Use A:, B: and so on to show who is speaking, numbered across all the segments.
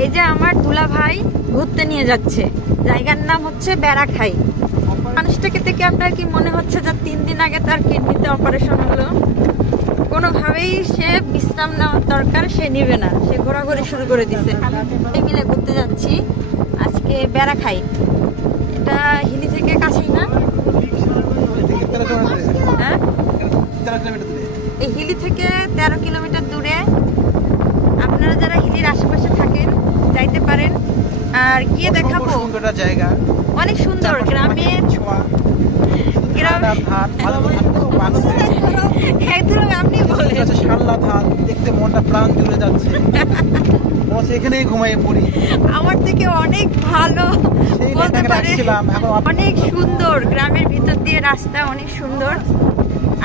A: এই যে আমার দুলা ভাই ঘুরতে নিয়ে যাচ্ছে। জায়গার নাম হচ্ছে বেড়াখাই। মানুষটাকে থেকে আপনার কি মনে হচ্ছে যে তিন দিন আগে তার কিডনিতে অপারেশন হলো? কোনোভাবেই সে বিশ্রাম নেওয়ার দরকার সে নিবে না। সে ঘোরাঘুরি শুরু করে দিছে। মিলে ঘুরতে যাচ্ছি। আজকে বেড়াখাই। এটা হিলি থেকে কাছেই না? হ্যাঁ? এই হিলি থেকে তেরো কিলোমিটার দূরে আপনারা যারা হিলির আশেপাশে থাকেন যাইতে পারেন আর গিয়ে দেখাবো।
B: সুন্দর জায়গা।
A: অনেক সুন্দর গ্রামের
B: ছোঁয়া।
A: গ্রাম একদম আপনি বলেন।
B: শাল্লা দেখতে মনটা প্রাণ জুড়ে যাচ্ছে। এখানেই পড়ি।
A: আমার থেকে অনেক ভালো বলতে পারে। অনেক সুন্দর গ্রামের ভিতর দিয়ে রাস্তা অনেক সুন্দর।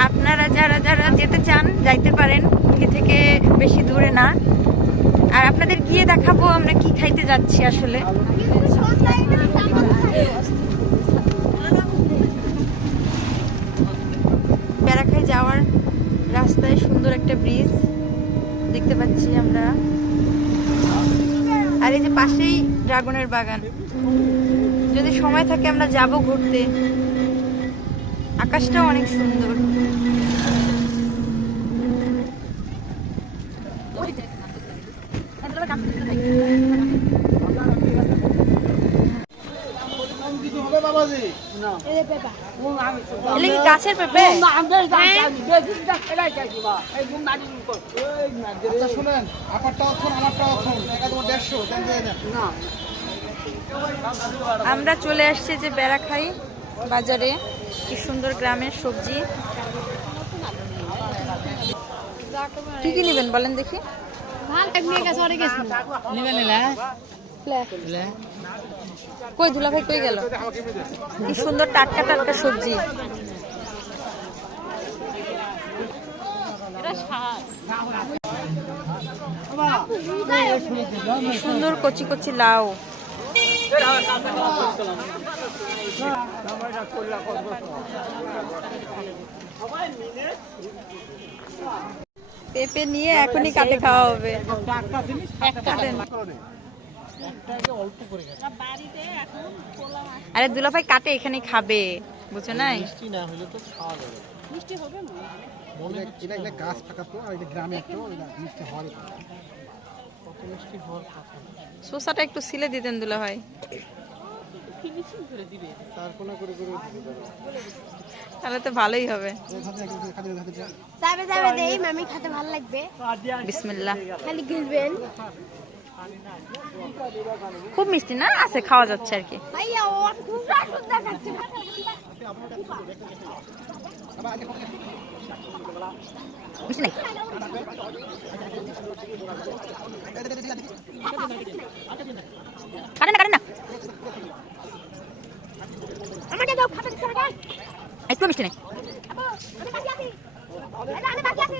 A: আপনারা যারা যারা যেতে চান যাইতে পারেন এখান থেকে বেশি দূরে না আর আপনাদের গিয়ে দেখাবো আমরা কি খাইতে যাচ্ছি আসলে। বেড়াখাই যাওয়ার রাস্তায় সুন্দর একটা ব্রিজ দেখতে পাচ্ছি আমরা। আর এই যে পাশেই ড্রাগনের বাগান। যদি সময় থাকে আমরা যাব ঘুরতে। আকাশটাও অনেক সুন্দর। এলে কি গাছের পেঁপে।
B: আচ্ছা শুনেন আমারটা অক্ষণ আমারটা অক্ষণ টাকা তোমার দেড়শো দেন
A: আমরা চলে আসছি যে বেড়াখাই বাজারে। কি সুন্দর গ্রামের সবজি। কি কি নেবেন বলেন দেখি। কই দুলা ভাই কই গেল? কি সুন্দর টাটকা টাটকা সবজি। সুন্দর কচি কচি লাউ। পেঁপে নিয়ে এখনই কাটে খাওয়া হবে। আরে দুলাভাই কাটে এখানে খাবে। বুঝছ নাই?
B: মিষ্টি না হলে তো খাওয়া যাবে। মিষ্টি হবে এটা এটা গাছ ফাঁকা তো আর এটা গ্রামে তো মিষ্টি কথা। কত মিষ্টি হওয়ার কথা।
A: শসাটা একটু সিলে দিতেন দুলাভাই।
B: তার কোনো করে করে
A: তাহলে তো ভালোই হবে।
C: যাবে যাবে দেই মামি খেতে ভালো লাগবে।
A: বিসমিল্লাহ।
C: খালি গিলবেন।
A: খুব মিষ্টি না? আছে খাওয়া যাচ্ছে আর কি। কাটেন না কাটেন না। একটু মিষ্টি নেই
C: আমি বাকি আছি। আমি বাকি আছি।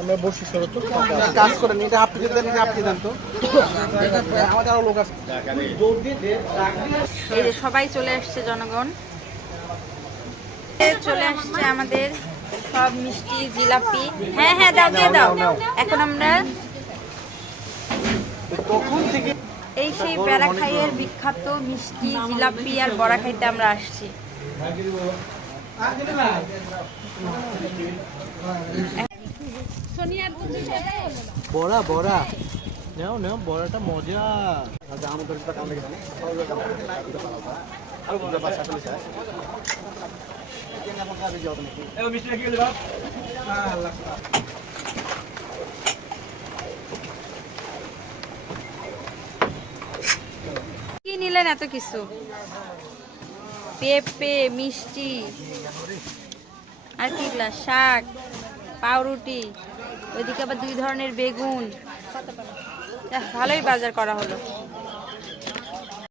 B: আমরা বসি কাজ করেন এটা আপনি দেন এটা আপনি দেন তো। আমাদের আরও লোক আছে।
A: এই যে সবাই চলে আসছে জনগণ। চলে আসছে আমাদের সব মিষ্টি জিলাপি। হ্যাঁ হ্যাঁ দাও দিয়ে দাও। এখন আমরা
B: তখন থেকে
A: এই সেই বেড়াখাইয়ের বিখ্যাত মিষ্টি জিলাপি আর বড়া খাইতে আমরা আসছি।
B: বড়া বড়া। নেও নেও, বড়াটা মজা।
A: কি নিলেন এত কিছু? পেঁপে, মিষ্টি। আর কি শাক, পাউরুটি। ওইদিকে আবার দুই ধরনের বেগুন। ভালোই বাজার করা হলো।